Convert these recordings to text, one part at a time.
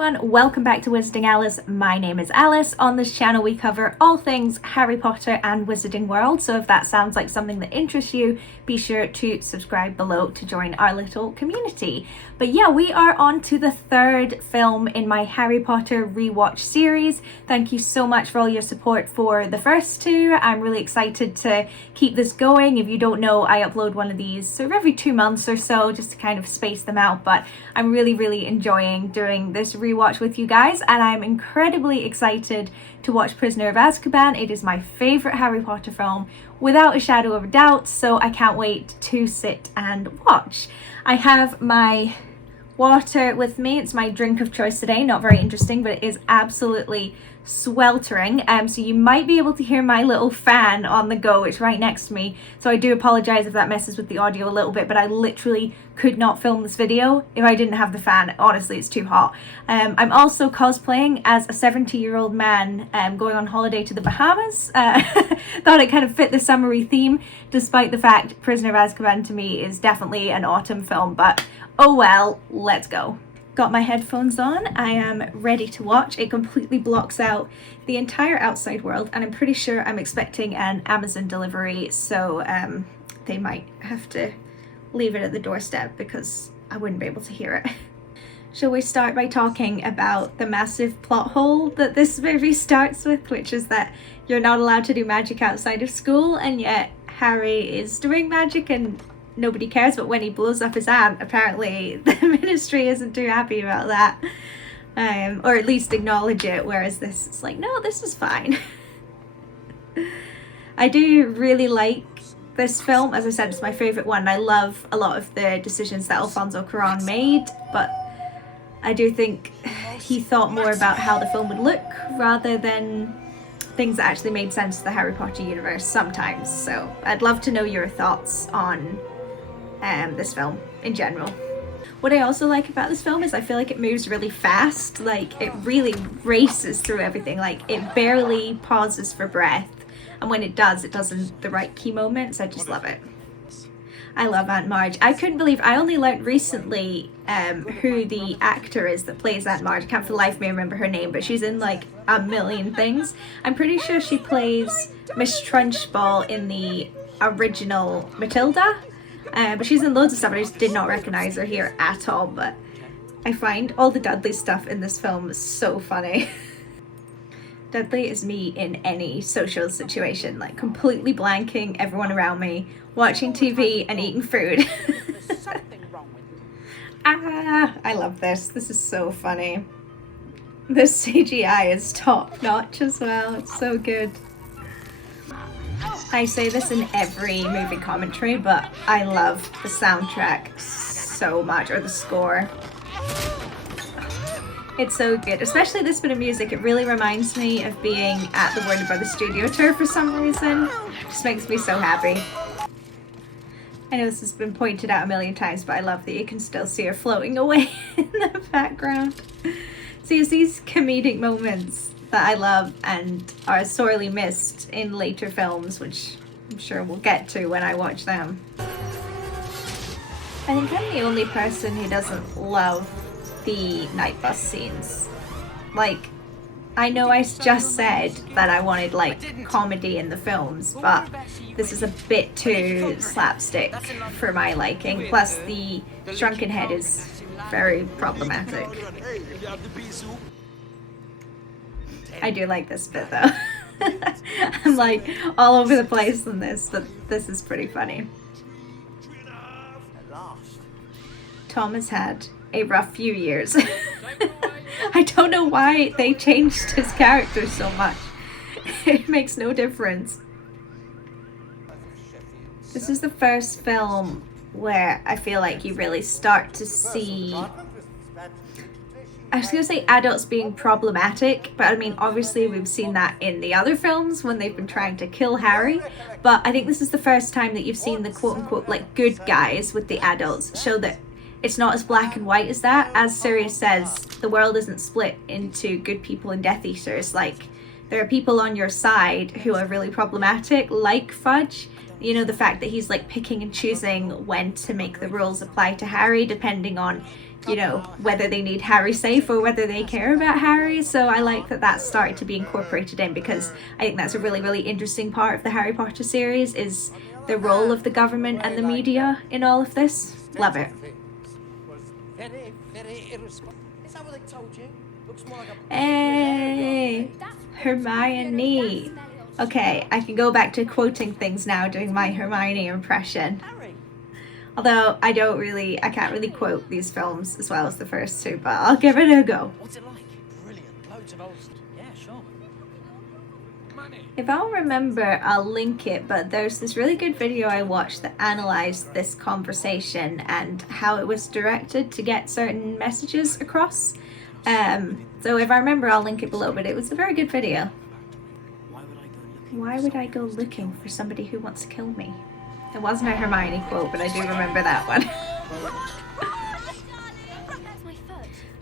everyone, welcome back to Wizarding Alice. My name is Alice. On this channel we cover all things Harry Potter and Wizarding World, so if that sounds like something that interests you, be sure to subscribe below to join our little community. But yeah, we are on to the third film in my Harry Potter rewatch series. Thank you so much for all your support for the first two. I'm really excited to keep this going. If you don't know, I upload one of these sort of every 2 months or so just to kind of space them out, but I'm really enjoying doing this rewatch with you guys, and I'm incredibly excited to watch Prisoner of Azkaban. It is my favourite Harry Potter film without a shadow of a doubt, so I can't wait to sit and watch. I have my water with me. It's my drink of choice today. Not very interesting, but it is absolutely sweltering, so you might be able to hear my little fan on the go. It's right next to me, so I do apologize if that messes with the audio a little bit, but I literally could not film this video if I didn't have the fan. Honestly, it's too hot. I'm also cosplaying as a 70-year-old man going on holiday to the Bahamas. Thought it kind of fit the summery theme, despite the fact Prisoner of Azkaban to me is definitely an autumn film, but oh well, let's go. Got my headphones on, I am ready to watch. It completely blocks out the entire outside world, and I'm pretty sure I'm expecting an Amazon delivery, so they might have to leave it at the doorstep because I wouldn't be able to hear it. Shall we start by talking about the massive plot hole that this movie starts with, which is that you're not allowed to do magic outside of school, and yet Harry is doing magic and nobody cares, but when he blows up his aunt, apparently the ministry isn't too happy about that, or at least acknowledge it, whereas this is like, no, this is fine. I do really like this film. As I said, it's my favourite one. I love a lot of the decisions that Alfonso Cuarón made, but I do think he thought more about how the film would look rather than things that actually made sense to the Harry Potter universe sometimes. So I'd love to know your thoughts on this film in general. What I also like about this film is I feel like it moves really fast. Like, it really races through everything. Like, it barely pauses for breath, and when it does in the right key moments. I just love it. I love Aunt Marge. I couldn't believe, I only learnt recently who the actor is that plays Aunt Marge. I can't for the life of me remember her name, but she's in like a million things. I'm pretty sure she plays Miss Trunchbull in the original Matilda. But she's in loads of stuff, and I just did not recognize her here at all. But I find all the Dudley stuff in this film so funny. Dudley is me in any social situation, like completely blanking everyone around me, watching TV and eating food. I love this. This is so funny. This CGI is top notch as well. It's so good. I say this in every movie commentary, but I love the soundtrack so much, or the score. It's so good, especially this bit of music. It really reminds me of being at the Warner Brothers studio tour for some reason. It just makes me so happy. I know this has been pointed out a million times, but I love that you can still see her floating away in the background. So it's these comedic moments that I love and are sorely missed in later films, which I'm sure we'll get to when I watch them. I think I'm the only person who doesn't love the night bus scenes. Like, I know I just said that I wanted like comedy in the films, but this is a bit too slapstick for my liking. Plus the shrunken head is very problematic. I do like this bit though. I'm like all over the place in this, but this is pretty funny. Tom has had a rough few years. I don't know why they changed his character so much. It makes no difference. This is the first film where I feel like you really start to see, I was going to say adults being problematic, but I mean, obviously we've seen that in the other films when they've been trying to kill Harry, but I think this is the first time that you've seen the quote-unquote like good guys with the adults show that it's not as black and white as that. As Sirius says, the world isn't split into good people and Death Eaters. Like, there are people on your side who are really problematic, like Fudge. You know, the fact that he's like picking and choosing when to make the rules apply to Harry, depending on you know, whether they need Harry safe or whether they care about Harry. So I like that that's started to be incorporated in, because I think that's a really, really interesting part of the Harry Potter series, is the role of the government and the media in all of this. Love it. Hey, Hermione. Okay, I can go back to quoting things now, doing my Hermione impression. Although I can't really quote these films as well as the first two, but I'll give it a go. What's it like? Brilliant. Loads of old. Yeah, sure. If I'll remember, I'll link it, but there's this really good video I watched that analysed this conversation and how it was directed to get certain messages across. So if I remember, I'll link it below, but it was a very good video. Why would I go looking for somebody who wants to kill me? It wasn't a Hermione quote, but I do remember that one.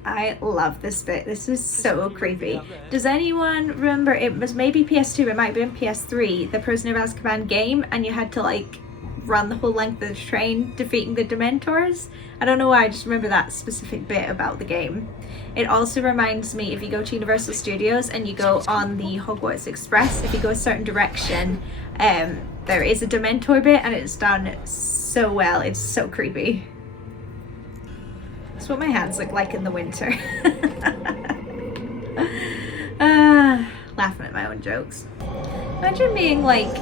I love this bit. This is so creepy. Does anyone remember, it was maybe PS2, it might have been PS3, the Prisoner of Azkaban game, and you had to like run the whole length of the train defeating the Dementors? I don't know why, I just remember that specific bit about the game. It also reminds me, if you go to Universal Studios and you go on the Hogwarts Express, if you go a certain direction, there is a Dementor bit, and it's done so well. It's so creepy. That's what my hands look like in the winter. Laughing at my own jokes. Imagine being like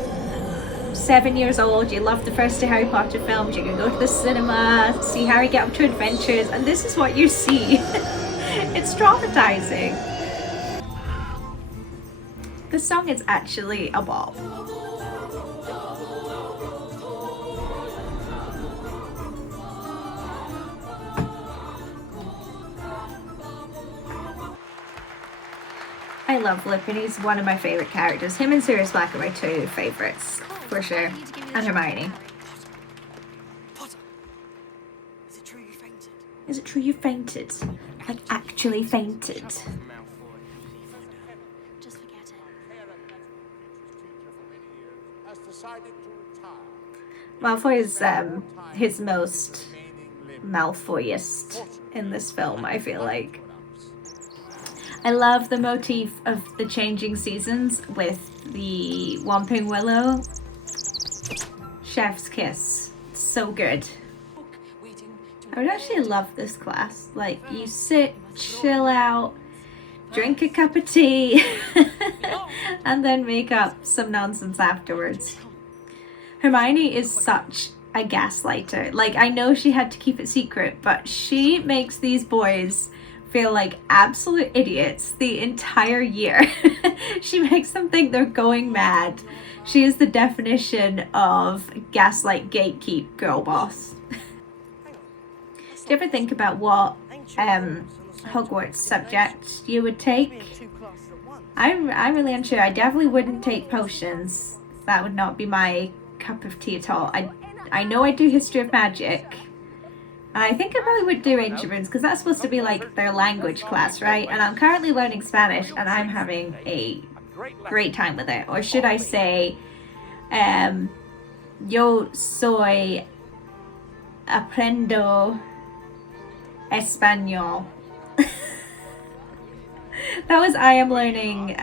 7 years old, you love the first two Harry Potter films, you can go to the cinema, see Harry get up to adventures, and this is what you see. It's traumatizing. The song is actually a bop. I love Lupin, he's one of my favourite characters. Him and Sirius Black are my two favourites, for sure. And Hermione. Potter, is it true you fainted? Is it true you fainted? Like, actually fainted? Just forget it. Malfoy is his most Malfoyist in this film, I feel like. I love the motif of the changing seasons with the Whomping Willow. Chef's kiss. It's so good. I would actually love this class. Like, you sit, chill out, drink a cup of tea, and then make up some nonsense afterwards. Hermione is such a gaslighter. Like, I know she had to keep it secret, but she makes these boys feel like absolute idiots the entire year. She makes them think they're going mad. She is the definition of gaslight gatekeep girl boss. Do you ever think about what Hogwarts subject you would take? I'm really unsure. I definitely wouldn't take potions. That would not be my cup of tea at all. I know I do history of magic. And I think I probably would do ancient runes, because that's supposed to be like their language class, right? And I'm currently learning Spanish and I'm having a great time with it. Or should I say, yo soy aprendo español. That was I am learning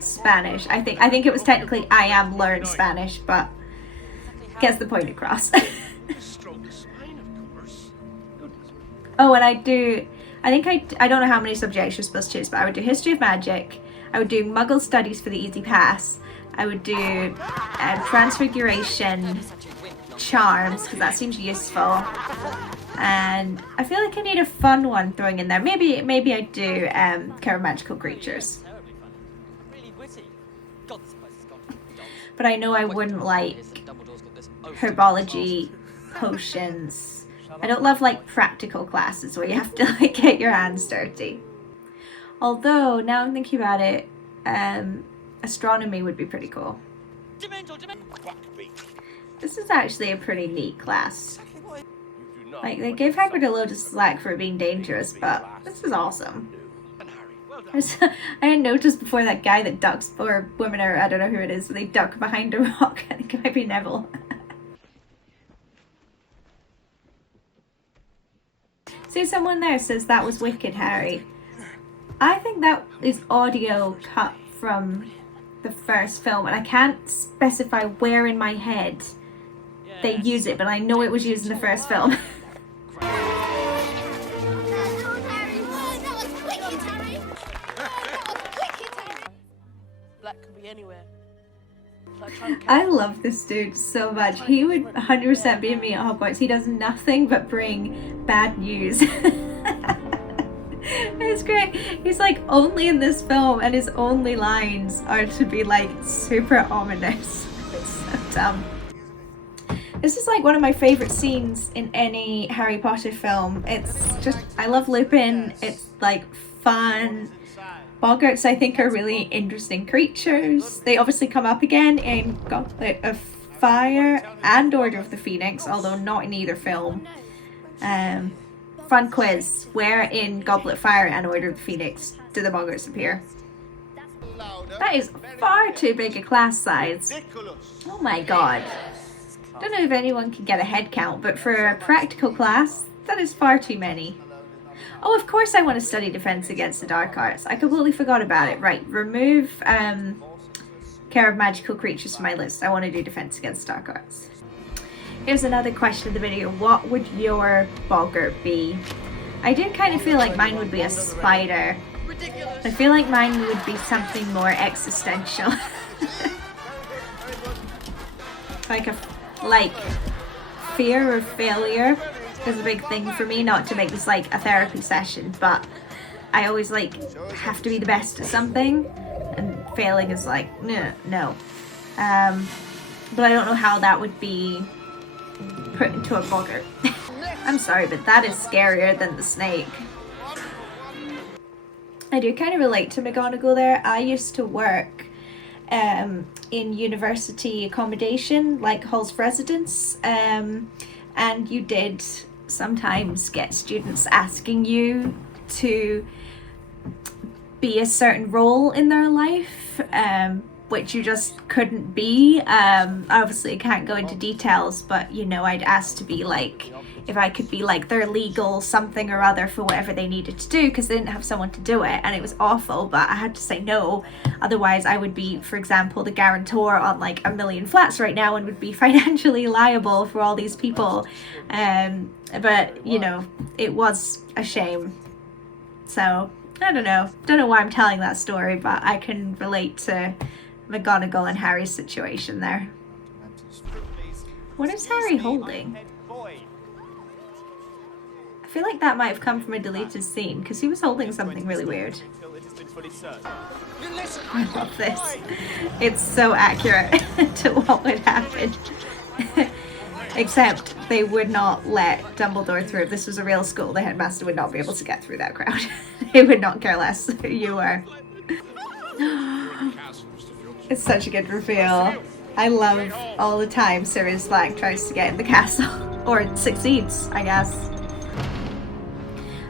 Spanish. I think it was technically I am learn Spanish, but gets the point across. Oh, and I don't know how many subjects you're supposed to choose, but I would do History of Magic, I would do Muggle Studies for the Easy Pass, I would do Transfiguration, Charms, because that seems useful, and I feel like I need a fun one throwing in there. Maybe I'd do Care of Magical Creatures. But I know I wouldn't like Herbology, Potions. I don't love like practical classes where you have to like get your hands dirty. Although now I'm thinking about it, astronomy would be pretty cool. This is actually a pretty neat class. Like, they gave Hagrid a load of slack for being dangerous, but this is awesome. I didn't notice before that guy that ducks, or women, or I don't know who it is, but they duck behind a rock. I think it might be Neville. See, someone there says that was wicked, Harry. I think that is audio cut from the first film, and I can't specify where in my head they use it, but I know it was used in the first film. Black can be anywhere. I love this dude so much. He would 100% be me at Hogwarts. He does nothing but bring bad news. It's great. He's like only in this film, and his only lines are to be like super ominous. It's so dumb. This is like one of my favorite scenes in any Harry Potter film. It's just, I love Lupin. It's like fun. Boggarts, I think, are really interesting creatures. They obviously come up again in Goblet of Fire and Order of the Phoenix, although not in either film. Fun quiz. Where in Goblet of Fire and Order of the Phoenix do the Boggarts appear? That is far too big a class size. Oh my god. Don't know if anyone can get a head count, but for a practical class, that is far too many. Oh, of course I want to study Defense Against the Dark Arts. I completely forgot about it. Right, remove Care of Magical Creatures from my list. I want to do Defense Against the Dark Arts. Here's another question of the video. What would your boggart be? I did kind of feel like mine would be a spider. I feel like mine would be something more existential. like fear of failure is a big thing for me. Not to make this like a therapy session, but I always like have to be the best at something, and failing is like no. But I don't know how that would be put into a boggart. I'm sorry, but that is scarier than the snake. I do kind of relate to McGonagall there. I used to work in university accommodation, like halls of residence, and you did sometimes get students asking you to be a certain role in their life, which you just couldn't be. Obviously I can't go into details, but you know, I'd ask to be like, if I could be like their legal something or other for whatever they needed to do, because they didn't have someone to do it, and it was awful, but I had to say no. Otherwise I would be, for example, the guarantor on like 1 million flats right now and would be financially liable for all these people. But you know, it was a shame. So I don't know why I'm telling that story, but I can relate to McGonagall and Harry's situation there. What is Harry holding? I feel like that might have come from a deleted scene, because he was holding something really weird. I love this. It's so accurate to what would happen. Except they would not let Dumbledore through. If this was a real school, the headmaster would not be able to get through that crowd. He would not care less who you were. It's such a good reveal. I love all the time Sirius Black tries to get in the castle. Or succeeds, I guess.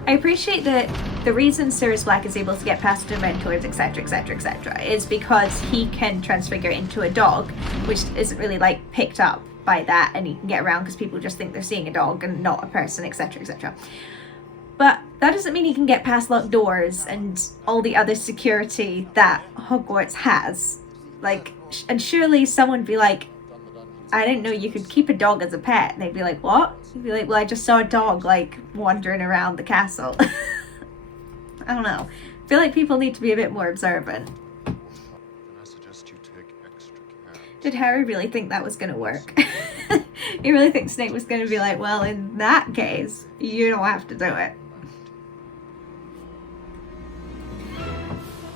I appreciate that the reason Sirius Black is able to get past Dementors, etc, etc, etc, is because he can transfigure into a dog, which isn't really like picked up by that, and he can get around because people just think they're seeing a dog and not a person, etc, etc. But that doesn't mean he can get past locked doors and all the other security that Hogwarts has. Like, and surely someone would be like, I didn't know you could keep a dog as a pet. And they'd be like, what? You'd be like, well, I just saw a dog like wandering around the castle. I don't know. I feel like people need to be a bit more observant. I suggest you take extra care. Did Harry really think that was going to work? You really think Snape was going to be like, well, in that case, you don't have to do it.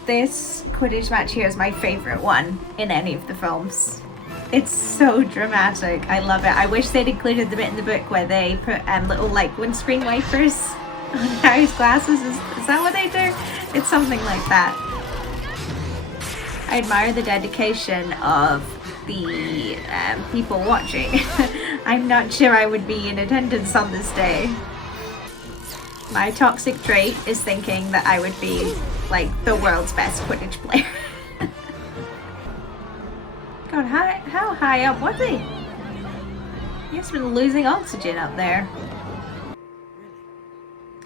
This Quidditch match here is my favourite one in any of the films. It's so dramatic. I love it. I wish they'd included the bit in the book where they put little like windscreen wipers on Harry's glasses. Is that what they do? It's something like that. I admire the dedication of the people watching. I'm not sure I would be in attendance on this day. My toxic trait is thinking that I would be like the world's best Quidditch player. God, how high up was he? He's been losing oxygen up there.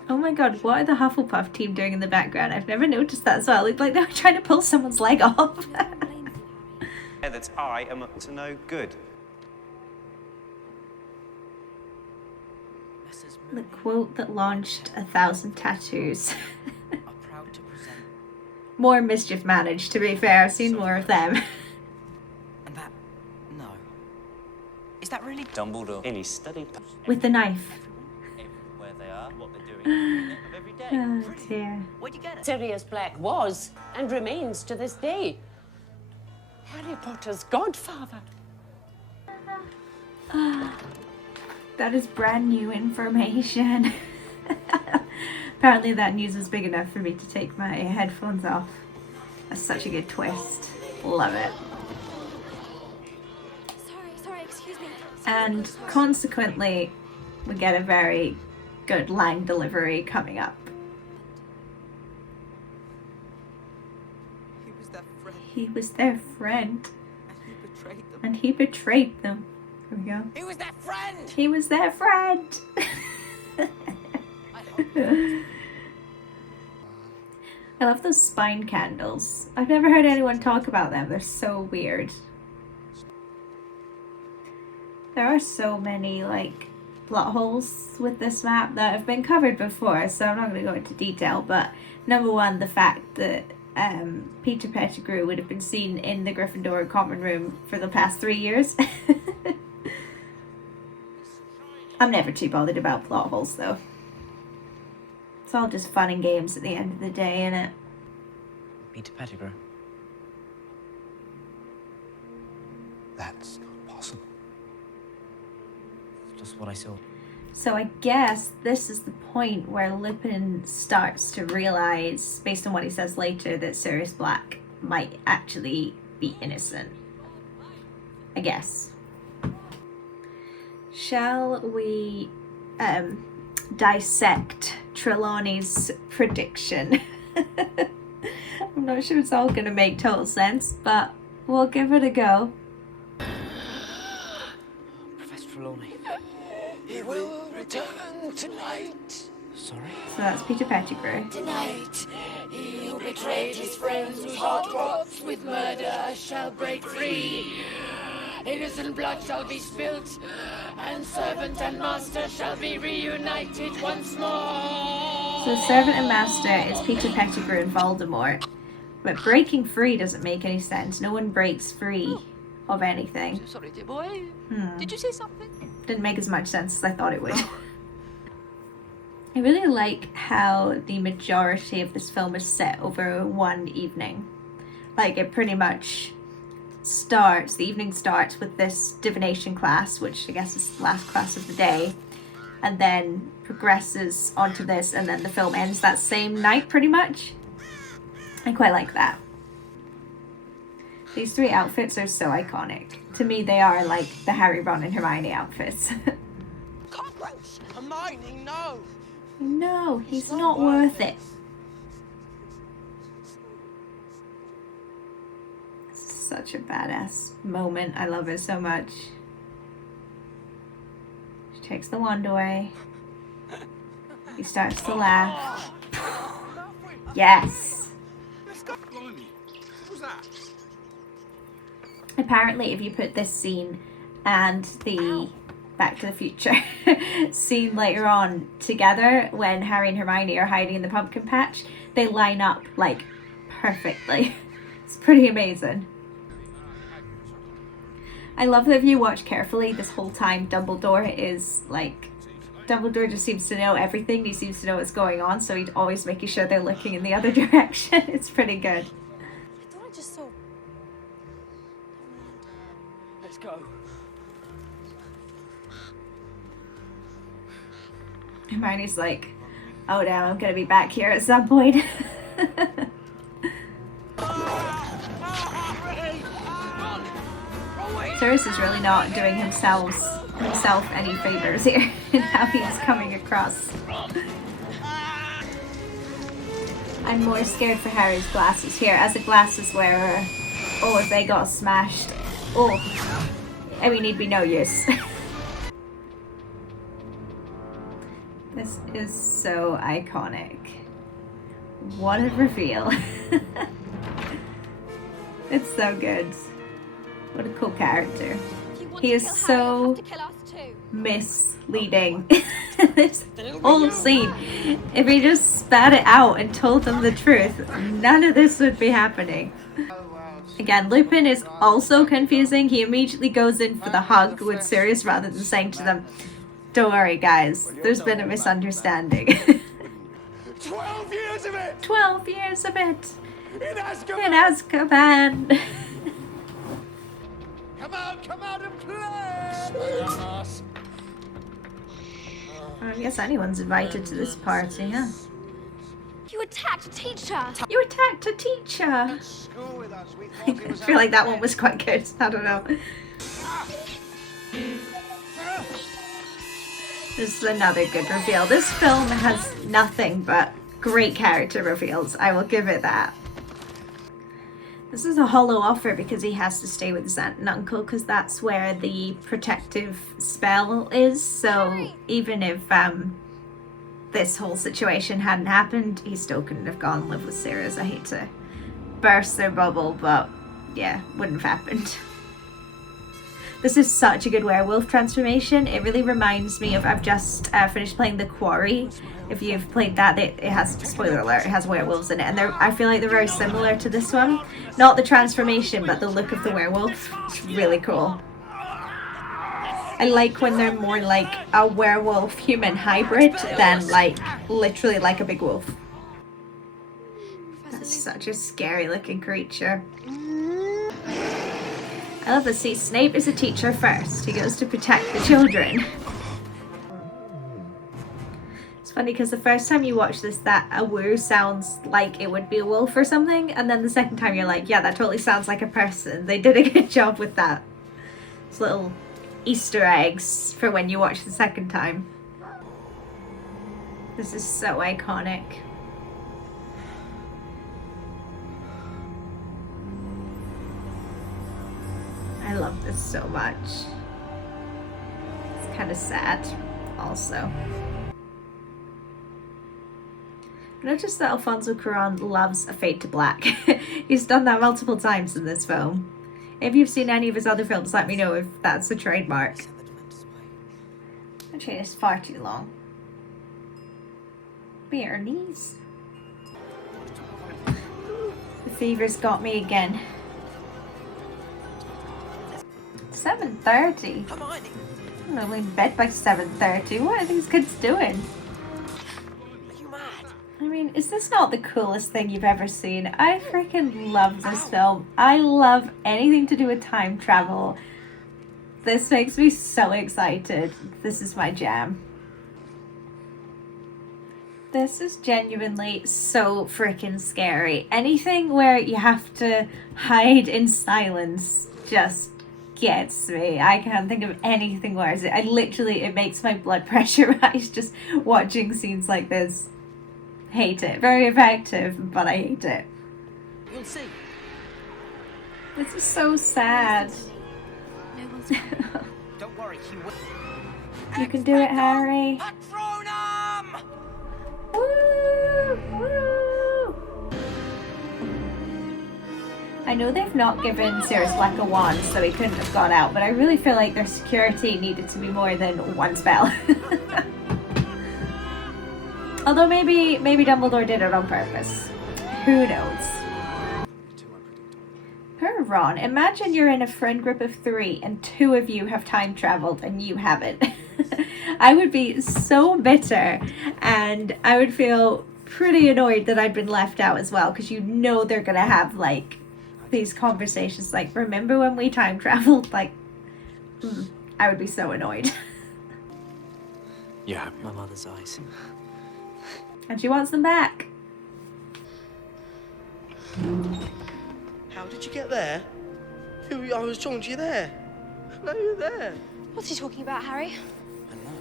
Oh my god, what are the Hufflepuff team doing in the background? I've never noticed that as well. It looked like they were trying to pull someone's leg off. That I am up to no good. The quote that launched 1,000 tattoos. Are proud to present. More mischief managed, to be fair. I've seen more of them. And that. No. Is that really Dumbledore in his study. With the knife. Where they are, what they're doing of every day. Oh dear. Where'd you get it? Sirius Black was and remains to this day Harry Potter's godfather. That is brand new information. Apparently that news was big enough for me to take my headphones off. That's such a good twist. Love it. Sorry, excuse me. And consequently, we get a very good line delivery coming up. He was their friend, He was their friend, and he betrayed them. and he betrayed them. Here we go. He was their friend! He was their friend! I hope I love those spine candles. I've never heard anyone talk about them. They're so weird. There are so many, like, plot holes with this map that have been covered before, so I'm not going to go into detail, but number one, the fact that Peter Pettigrew would have been seen in the Gryffindor common room for the past 3 years. I'm never too bothered about plot holes, though. It's all just fun and games at the end of the day, innit? Peter Pettigrew. That's not possible. Just what I saw. So I guess this is the point where Lupin starts to realise, based on what he says later, that Sirius Black might actually be innocent. I guess. Shall we dissect Trelawney's prediction? I'm not sure it's all going to make total sense, but we'll give it a go. Professor Trelawney. He will return tonight. Sorry? So that's Peter Pettigrew. Tonight, he who betrayed his friends whose heart rots with murder shall break free. Innocent blood shall be spilt, and servant and master shall be reunited once more. So servant and master is Peter Pettigrew and Voldemort. But breaking free doesn't make any sense. No one breaks free of anything. Sorry, dear boy. Did you say something? Didn't make as much sense as I thought it would. I really like how the majority of this film is set over one evening. Like, it pretty much starts, the evening starts with this divination class, which I guess is the last class of the day, and then progresses onto this, and then the film ends that same night pretty much. I quite like that. These three outfits are so iconic. To me, they are like the Harry, Ron, and Hermione outfits. Cockroach! Hermione, no! No, he's not worth it. Such a badass moment. I love it so much. She takes the wand away. He starts to laugh. Yes. Apparently, if you put this scene and the Back to the Future scene later on together, when Harry and Hermione are hiding in the pumpkin patch, they line up like perfectly. It's pretty amazing. I love that if you watch carefully, this whole time Dumbledore is like, Dumbledore just seems to know everything. He seems to know what's going on, so he's always making sure they're looking in the other direction. It's pretty good. I thought I just saw. Let's go. Hermione's like, oh damn, I'm gonna be back here at some point. Sirius is really not doing himself any favors here in how he's coming across. I'm more scared for Harry's glasses here. As a glasses wearer, oh, if they got smashed, oh, I mean, he'd be no use. This is so iconic. What a reveal. It's so good. What a cool character. He is so misleading. This whole scene. If he just spat it out and told them the truth, none of this would be happening. Again, Lupin is also confusing. He immediately goes in for the hug with Sirius rather than saying to them, "Don't worry guys, there's been a misunderstanding." 12 years of it! 12 years of it! In Azkaban! In Azkaban! Come out and play! I guess anyone's invited to this party, huh? You attacked a teacher! You attacked a teacher! School with us. We I thought he was feel like that one was quite good. I don't know. This is another good reveal. This film has nothing but great character reveals. I will give it that. This is a hollow offer because he has to stay with his aunt and uncle because that's where the protective spell is. So even if this whole situation hadn't happened, he still couldn't have gone and lived with Sirius. I hate to burst their bubble, but yeah, wouldn't have happened. This is such a good werewolf transformation. It really reminds me of, I've just finished playing The Quarry. If you've played that, it has, spoiler alert, it has werewolves in it. And I feel like they're very similar to this one. Not the transformation, but the look of the werewolf. It's really cool. I like when they're more like a werewolf-human hybrid than like, literally like a big wolf. That's such a scary looking creature. I love this. See, Snape is a teacher first. He goes to protect the children. It's funny because the first time you watch this, that a woo sounds like it would be a wolf or something, and then the second time you're like, yeah, that totally sounds like a person. They did a good job with that. It's little Easter eggs for when you watch the second time. This is so iconic. I love this so much. It's kind of sad, also. Notice that Alfonso Cuarón loves a fade to black. He's done that multiple times in this film. If you've seen any of his other films, let me know if that's a trademark. Actually, it's far too long. Bare knees. The fever's got me again. 7:30. Hermione, I'm only in bed by 7:30. What are these kids doing? are you mad? I mean, is this not the coolest thing you've ever seen? I freaking love this film. I love anything to do with time travel. This makes me so excited. This is my jam. This is genuinely so freaking scary. Anything where you have to hide in silence just gets me. I can't think of anything worse. It makes my blood pressure rise just watching scenes like this. Hate it. Very effective, but I hate it. You'll see. This is so sad. Don't worry, he will. You can do it, Harry. Patronum! Woo! Woo! I know they've not given Sirius Black a wand, so he couldn't have got out, but I really feel like their security needed to be more than one spell. Although maybe Dumbledore did it on purpose. Who knows? Per Ron, imagine you're in a friend group of 3 and 2 of you have time traveled and you haven't. I would be so bitter and I would feel pretty annoyed that I'd been left out as well, because you know they're gonna have like these conversations like, remember when we time traveled? Like, I would be so annoyed. Yeah, my mother's eyes. And she wants them back. How did you get there? I was talking to you there. No, you're there. What's he talking about, Harry? I know.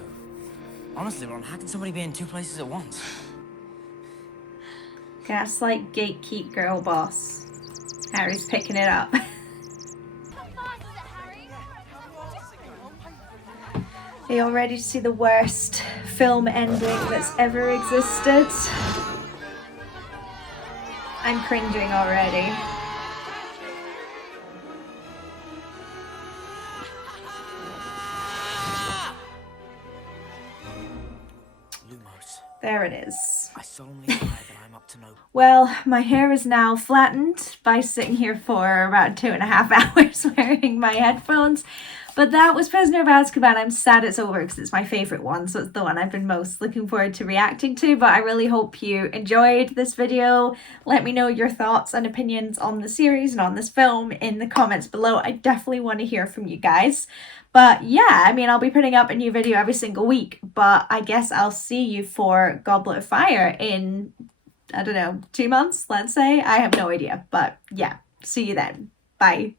Honestly, Ron, how can somebody be in 2 places at once? Gaslight gatekeep girl boss. Harry's picking it up. Are you all ready to see the worst film ending that's ever existed. I'm cringing already. Lumos, There it is. I solemnly swear that I'm up to no... Well, my hair is now flattened by sitting here for about 2.5 hours wearing my headphones. But that was Prisoner of Azkaban. I'm sad it's over because it's my favourite one, so it's the one I've been most looking forward to reacting to. But I really hope you enjoyed this video. Let me know your thoughts and opinions on the series and on this film in the comments below. I definitely want to hear from you guys. But yeah, I mean, I'll be putting up a new video every single week, but I guess I'll see you for Goblet of Fire in, I don't know, 2 months, let's say. I have no idea, but yeah, see you then. Bye.